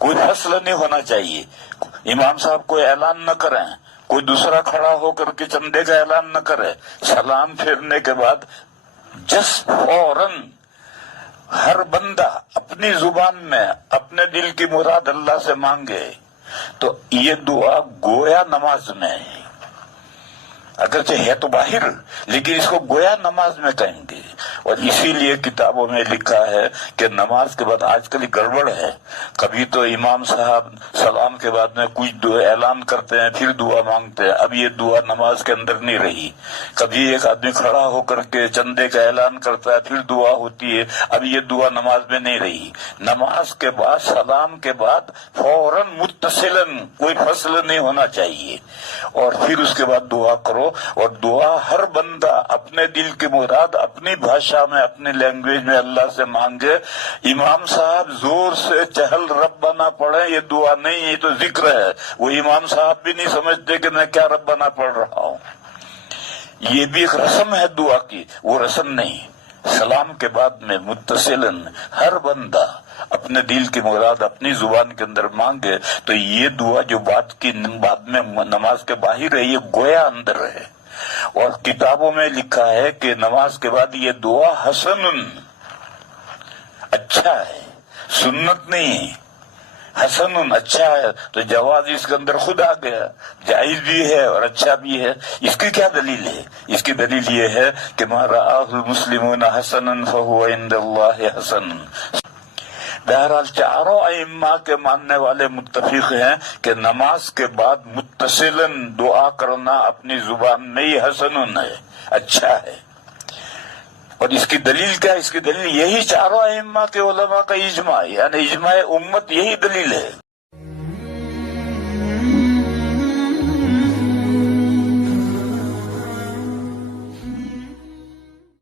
کوئی فصل نہیں ہونا چاہیے، امام صاحب کوئی اعلان نہ کریں، کوئی دوسرا کھڑا ہو کر کے چندے کا اعلان نہ کرے، سلام پھیرنے کے بعد فوراً ہر بندہ اپنی زبان میں اپنے دل کی مراد اللہ سے مانگے، تو یہ دعا گویا نماز میں ہے، اگرچہ ہے تو باہر، لیکن اس کو گویا نماز میں کہیں گے۔ اور اسی لیے کتابوں میں لکھا ہے کہ نماز کے بعد آج کل گڑبڑ ہے، کبھی تو امام صاحب سلام کے بعد میں کچھ دعا اعلان کرتے ہیں پھر دعا مانگتے ہیں، اب یہ دعا نماز کے اندر نہیں رہی۔ کبھی ایک آدمی کھڑا ہو کر کے چندے کا اعلان کرتا ہے پھر دعا ہوتی ہے، اب یہ دعا نماز میں نہیں رہی۔ نماز کے بعد سلام کے بعد فوراً متصلاً کوئی فصل نہیں ہونا چاہیے، اور پھر اس کے بعد دعا کرو، اور دعا ہر بندہ اپنے دل کی مراد اپنی بھاشا میں اپنی لینگویج میں اللہ سے مانگے۔ امام صاحب زور سے چہل ربنا پڑھیں، یہ دعا نہیں، یہ تو ذکر ہے، وہ امام صاحب بھی نہیں سمجھتے کہ میں کیا ربنا پڑھ رہا ہوں۔ یہ بھی ایک رسم ہے دعا کی، وہ رسم نہیں۔ سلام کے بعد میں متصلاً ہر بندہ اپنے دل کی مراد اپنی زبان کے اندر مانگے، تو یہ دعا جو بعد میں نماز کے باہر ہے، یہ گویا اندر ہے۔ اور کتابوں میں لکھا ہے کہ نماز کے بعد یہ دعا حسن، اچھا ہے، سنت نہیں، حسن اچھا ہے، تو جواز اس کے اندر خود آ گیا، جائز بھی ہے اور اچھا بھی ہے۔ اس کی کیا دلیل ہے؟ اس کی دلیل یہ ہے کہ ما رآہ المسلمون حسنا فہو عند اللہ حسن۔ بہرحال چاروں ائمہ کے ماننے والے متفق ہیں کہ نماز کے بعد متصلاً دعا کرنا اپنی زبان میں ہی حسن ہے، اچھا ہے۔ اور اس کی دلیل کیا؟ اس کی دلیل یہی چاروں ائمہ کے علماء کا اجماع، یعنی اجماع امت، یہی دلیل ہے۔